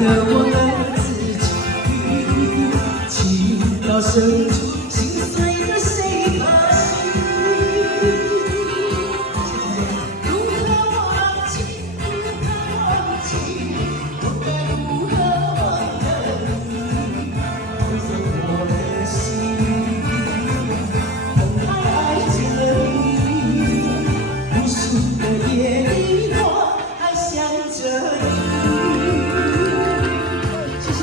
得我们自己，情到深处，心碎的谁可惜？如何忘记？如何忘记？我该如何忘了你？封锁我的心，痛爱爱着你，无数个夜里我还想着你。谢谢。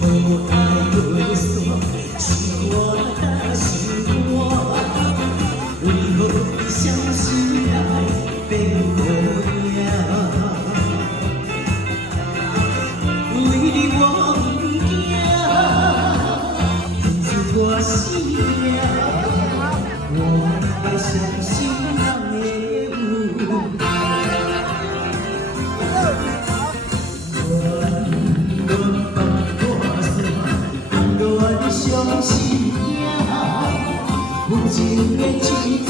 后爱对锁，是我的心窝。为何你相信爱被磨掉？为你我不惊，因此妥协了。我还相信人的有相信呀，有情的情。